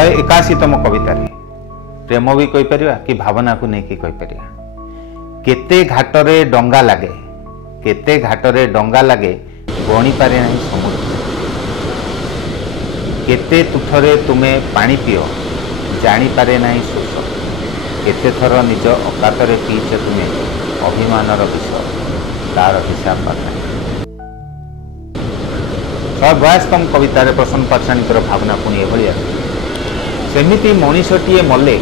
181तम कवितार प्रेम भी कहीपर कि भावना को लेकिन कहीपर केते घाटरे डंगा लगे केते घाटरे डंगा लगे गणी पारे नहीं समुद्र केते तुठरे तुमे पानी पियो जानी पारे नहीं शोष केते थर निज अकातरे पीछ तुमे अभिमानर विष तार हिसाब पाता 182तम कवितार प्रसन्न पाठशाणी भावना पुणी एभली सेमिति मनीषटीए मले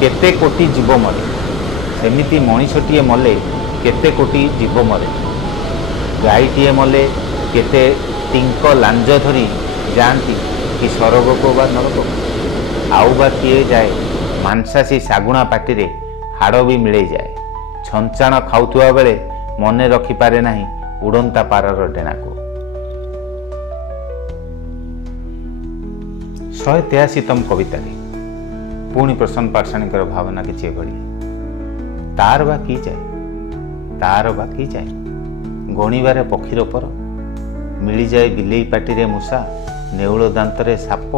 केते कोटी जीव मरे सेमिति मनीषटीए मले केते कोटी जीव मरे गाईटीए मले केते टिंक लांज धरी जाती कि सरग को बा नरक आउ बा किए जाए मांसासी सागुणा पाटिरे हाड़ भी मिले जाए छंचाण खाऊथुआ बेले मने रखिपारे नाही उड़ंता पारर डेणा को 183तम कवितार पुणी प्रसन्न पाठशाणी भावना किसी भली तार बा कि जाए गणिबारे पक्षीर पर मिली जाए बिलेई पाटिरे मूषा नेउल दांतरे साप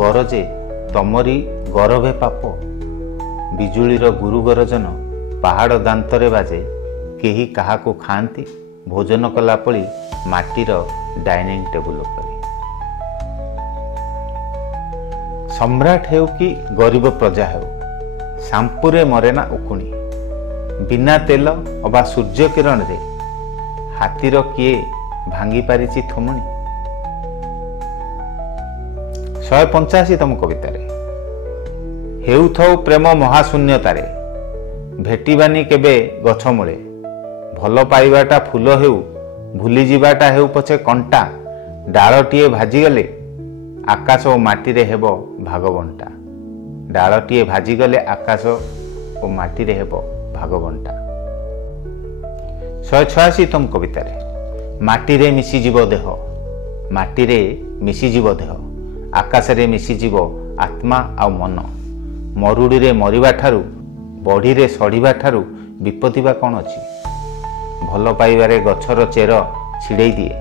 गरजे तमरी गरभे पाप बिजुलीर गुरु गरजन पहाड़ दांतरे बाजे केही काहाकू खाआंती भोजन कला पड़ी माटीर डाइनिंग टेबुल पर सम्राट हेउ कि गरीब प्रजा हेउ सांपुरे मरेना उकुणी बिना तेल अबा सूर्य किरण रे हाथीर किए भांगी पारिछि थमुणी 185तम कवितार हेउथौ प्रेम महाशून्यतारे भेटिबानी केबे गछ मूले भल पाइबाटा फूल हेउ भूली जिबाटा हेउ पछे कंटा डालटीए भाजीगले आकाश और माटी हेब भागबंटा डालटीए भाजीगले आकाश और माटी हेब भागबंटा 186तम कवितार माटी मिशिजीव देह माटी मिशिजीव देह आकाश रे मिशिजीव आत्मा आ मन मरुड़ी रे मरिबा ठारू बढ़ी रे सड़ीबा ठारू विपत्ति बा कौन अछि भल पाइबारे गछर चेर छिड़े दिए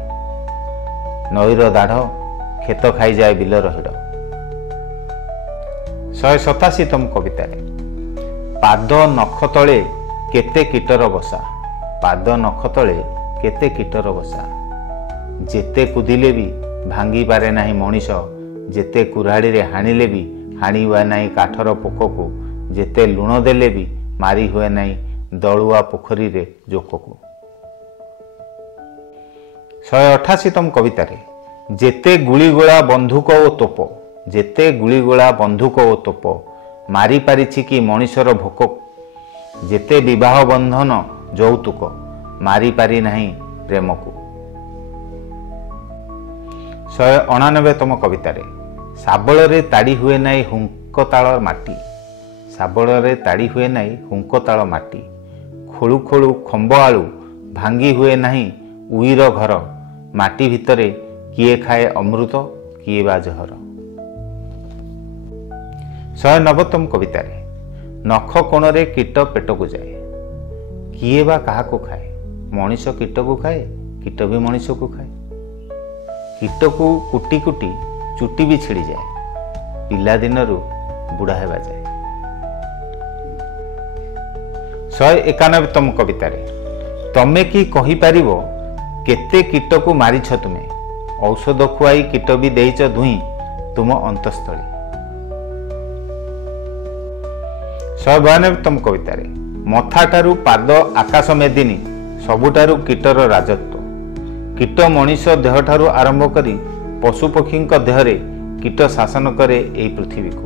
नईर दाढ़ खेत खाई जाए बिलर हिड़ 187तम कवितार पाद नख तले केते कीटर बसा पाद नख तले केते कीटर बसा जेते कुदिले भी भांगी पारे नाही मनीष जेते कुराड़ी रे हाणिले भी हाणी हुए नाही काठर पोक को जेते लुण देले भी मारी हुए नाही दलुआ पोखरी रे जोक को 188तम कवितार जेते गुलीगोला बंधुक ओ तोप जेते गुलीगोला बंधुक ओ तोप मारी पारिछि कि मनीषर भोक जेते विवाह बंधन यौतुक मारी पारि नाही प्रेम को 189तम कवितार साबଳରେ ताड़ी हुए नाही हुंकताଳ माटी साबଳରେ ताड़ी हुए नाही हुंकताଳ माटी खोलु खोलु खंब आलू भांगी हुए नाही उईर घर माटी भितरे किए खाए अमृत किए बा जहर 190तम कवितार नख कोणरे कीट पेट को जाए किए बा काहा को खाए मनीष कीट को खाए कीट भी मनीष को खाए कीट को कुटी कुटी चुटी भी छिड़ी जाए पिला दिनरू बुढ़ा हेबा जाए 191तम कवितार तमे कि कहि पारिबो केते कीट को मारिछ तुमे औषध खुआई कीट भी देइच धुई तुम अंतस्थली 192तम कवितार मथाठारू पाद आकाश मेदिनी सबुठारू कीटर राजत्व कीट मनीष देहठारू आरंभ करी पशुपक्षी देहरे कीट शासन करे एई पृथ्वी को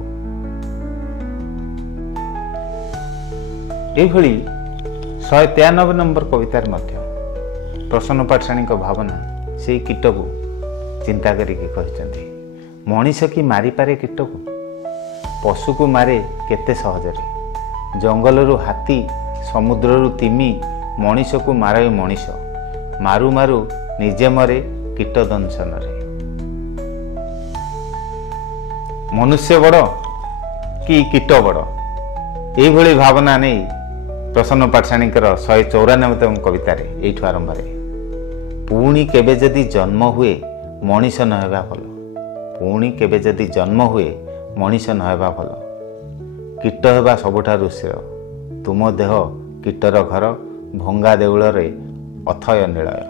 एभली 193 नंबर कवितार मध्य प्रसन्न पाठशाणी भावना से कीट को चिंता करिके कहते मनीष की मारी पारे कीट को पशु को मारे केते सहजरे जंगलरू हाथी समुद्ररू तिमी मनीष को मारे मनीष मारू मारू निजे मरे कीट दंशन रे मनुष्य बड़ कि कीट बड़ यही भावना नहीं प्रसन्न पाठशाणी 194तम कवितार एठू आरंभ पुणी केबे जदि जन्म हुए मनीष न हेबा भल पुणी केबे जदि जन्म हुए मनीष न हेबा भल। कीट हेबा सबुठारु श्रेय। तुम देह कीटर घर भंगा देउल रे अथय निलय।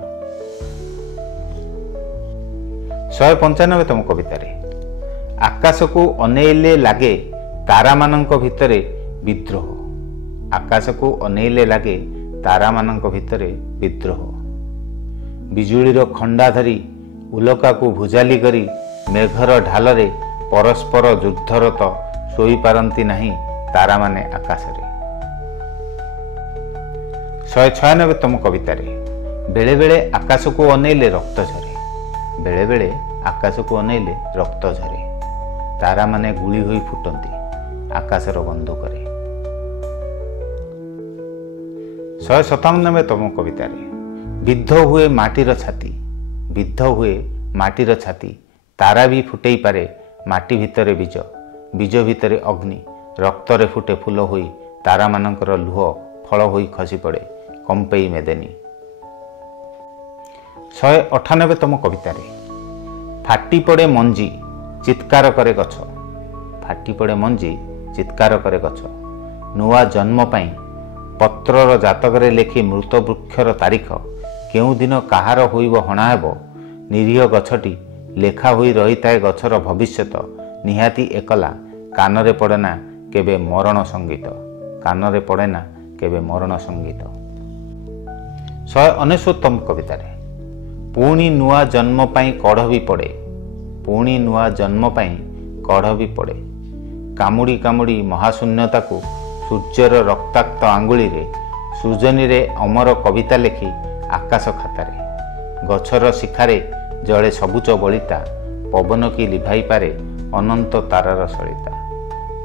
195तम कवितारे आकाश को अनेइले लागे तारा मानक भितरे विद्रोह। आकाश को अनेइले लागे तारा मानक भितरे विद्रोह। बिजुलीर खंडा धरी उलका को भुजाली करी मेघर ढालरे परस्पर युद्धरत शोई पारंती नहीं तारा माने आकाश रे। 196तम कवितारे बेले बेले आकाश को अनेइले रक्त झरे। बेले बेले आकाश को अनेइले रक्त झरे। तारा माने गुली होई फुटंती आकाशर बंधुकरे। 197तम कवितारे विद्ध हुए माटीर छाती। विद्ध हुए माटीर छाती तारा भी फुटेई पारे माटी भितरे बीज। बीज भितरे अग्नि रक्तरे फुटे फूल होई तारा मानकर लुह फल होई खसी पड़े कंपेई मेदेनी। 198तम कवितारे फाटी पड़े मंजी चित्कार करे गछ। फाटी पड़े मंजी चित्कार करे गछ। नुआ जन्म पाई पत्रर जातकरे लेखि मृत वृक्षर तारीख केउ दिन कहार होइब हणा हेबो। निरीह गछटी लेखा होई रहिताए गछर भविष्यत निहाती एकला कानरे पड़ेना केबे मरण संगीत। कानरे पड़ेना केबे मरण संगीत। 199तम कवितारे पुणी नुआ जन्म पाई कढ़ भी पड़े। पुणी नुआ जन्म पाई कढ़ भी पड़े। कामुड़ी कामुड़ी महाशून्यता को सूर्यर रक्ताक्त आंगुली रे सृजनी रे अमर कविता लेखि आकाश खातारे। गछर शिखारे जड़े सबुज बलिता पवन की लिभाई पारे अनंत तारार सलिता।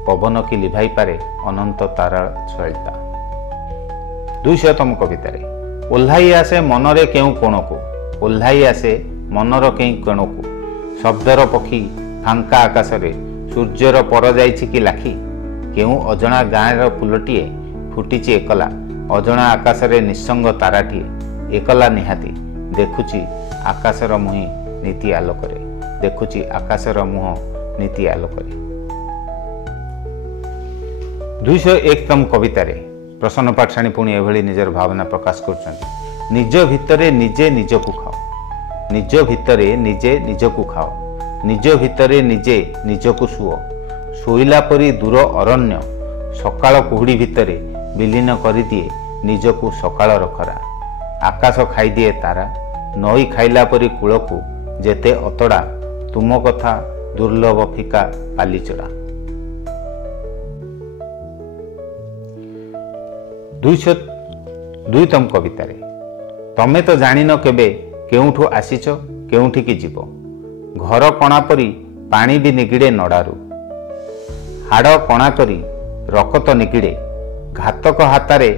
पवन की लिभाई पारे अनंत तारार सलिता। 200तम कवितारे ओह्लाई आसे मनरे केउ कोणकु। ओह्लाई आसे मनर केउ कोणकु। शब्दर पक्षी फांका आकाशरे सूर्यर पर जाइछि कि लाखी। केउ अजणा गाँर फुलटीए फुटिछि एकला। अजणा आकाशरे निसंग ताराटीए एकला निहाती देखुछि आकाशर मुहि नीति आलोकरे। देखुछि आकाशर मुह नीति आलोकरे। 201तम कवितारे प्रसन्न पाठशाणी पुणी एभली निजर भावना प्रकाश करछन्ति। निज भितरे निजे निजकु खाओ। निज भितरे निजे निजकु खाओ। निज भितरे निजे निजकु सुओ। शोइला परी दूर अरण्य सकाळ कुहुड़ी भितरे विलीन करिदिए निजकु सकाळर खरा। आकाश खाइदिए तारा नई खाइला परी कूलकु जेते अतड़ा तुम कथा दुर्लभ फिका पालिचड़ा। 202तम कवितारे तमे तो जानिन केबे केउठु आसीच केउठिकी जीव। घर कणा परी पानी भी निगिड़े नड़ारू। हाड़ कणा करी रकत निगिड़े। घातक हातारे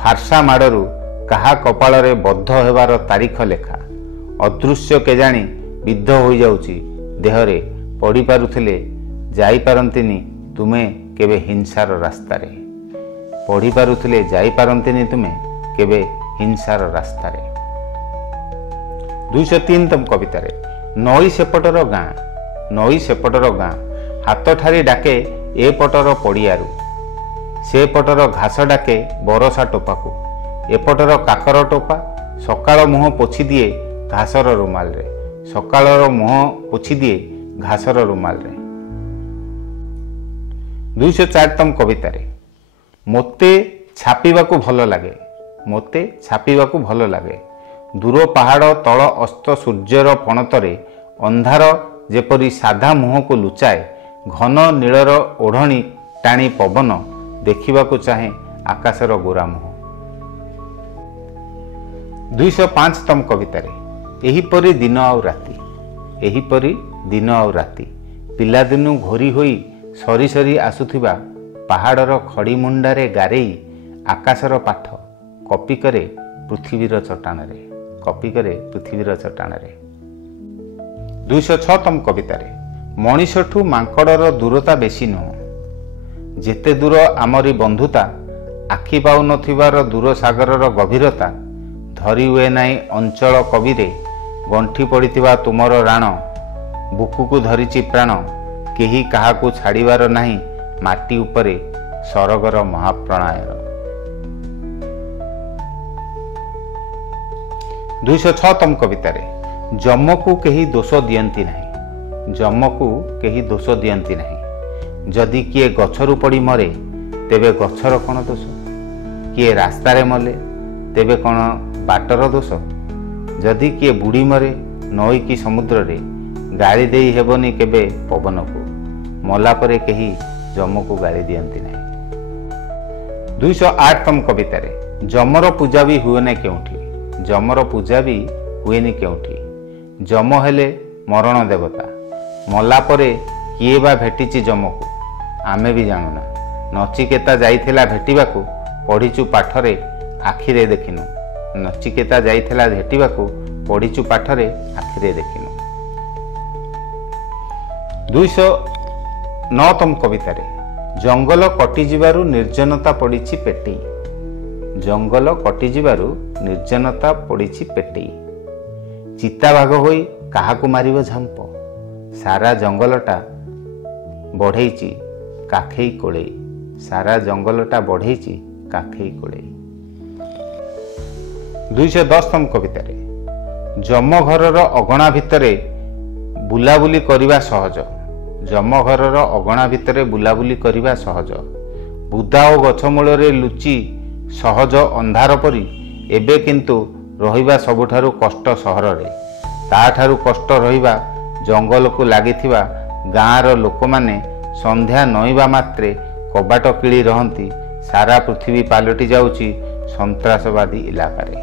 फारसा माड़रू काहा कपाଳରେ बद्ध हेबार तारीख लेखा। अदृश्य केजाणी विद्ध हो जाउची देहरे पड़ी पारुथिले जाई पारंतिनी तुमे केबे हिंसार रास्तारे। पढ़ी पारुथिले जाई पारंतिनी तुमे केबे हिंसार रास्तारे। 203तम कवितारे नई सेपटर गाँ। नई सेपटर गाँ हाथ ठारी डाके ए पटर पड़ियारू। से पटर घास डाके बरसा टोपाकू। एपटर काकर टोपा सकाळ मुह पोछि दिए घासर रुमाल रे। सकाळर मुह पोछि दिए घासर रुमाल रे। 204तम कवितारे मोते छापिबाकू भल लागे। मोते छापिबाकू भल लागे। दूर पहाड़ तल अस्त सूर्यर पणतरे अंधार जेपरी साधा मुह को लुचाए घन नीलर ओढ़णी टाणी पवन देखिबाकू चाहे आकाशर गोरा मुह। 205तम कवितारे एहीपरी दिन आउ राति। एहीपरी दिन आउ राति पिलादिनु घोरी होई सरी सरी आसुथिबा पहाड़र खड़ी मुंडारे गारेई आकाशर पाठ कपी करे पृथ्वीर चट्टाणरे। कपी करे पृथ्वीर चट्टाणरे। 206तम कवितारे मनीषठू मांकड़र दूरता बेसी नुह। जेते दूर आमरी बंधुता आखि पाउ नथिबार दूर सागरर गभीरता धरी हुए नाई अंचल कविरे गंठी पड़िथिबा तुमर राण बुकुकु धरिछि प्राण केही काहाकू छाड़िबार नाही माटी उपरे सरगर महाप्रणायर। 206तम कवितारे जमकू केही दोष दियंती नाही। जमकू केही दोष दियंती नाही। जदि किए गछरु पड़ी मरे तेबे गछर कौन दोष, किए रास्तारे मले तेबे कौन बाटर दोष। जदि किए बुड़ी मरे नई कि समुद्र रे गाड़ी देई हेबनी केबे पवन को, मला परे केही जमकू गाड़ी दियंती नहीं। 208तम कवितारे जमर पूजा भी हुए ना केउठी। जमर पूजा भी हुएनी केउठी। जम हेले मरण देवता, मला परे किए बा भेटिची जमकू आमे भी जानूना। नचिकेता जाइथिला भेटिबाकू पढ़ीचु पाठरे आखिरे देखिनु। नचिकेता जाइथिला भेटिबाकू पढ़ीचु पाठरे आखिरे देखिनु। 209तम कवितारे जंगल कटि जिबारु निर्जनता पड़िछि पेटी। जंगल कटि जिबारु निर्जनता पड़िछि पेटी। चिताबाघ होई काहाकू मारिबो झांप, सारा जंगलटा बढ़ेइछि काखेई कोड़ेई। सारा जंगलटा बढ़ेइछि काखेई कोड़ेई। 210तम कवितारे जम घरर अगणा भितरे बुलाबुली करिबा सहज। जम घरर अगणा भितरे बुलाबुली करिबा सहज। बुदा ओ गछमूलरे लुचि सहज अंधार परी एबे किंतु रहिबा सबुठारु कष्ट सहर रे। ताठारु कष्ट रहिबा जंगल को लागिथिबा गाँर लोक माने संध्या नईबा मात्रे कबाट किली रहंती। सारा पृथ्वी पालटि जाउची संत्रासवादी इलाका रे।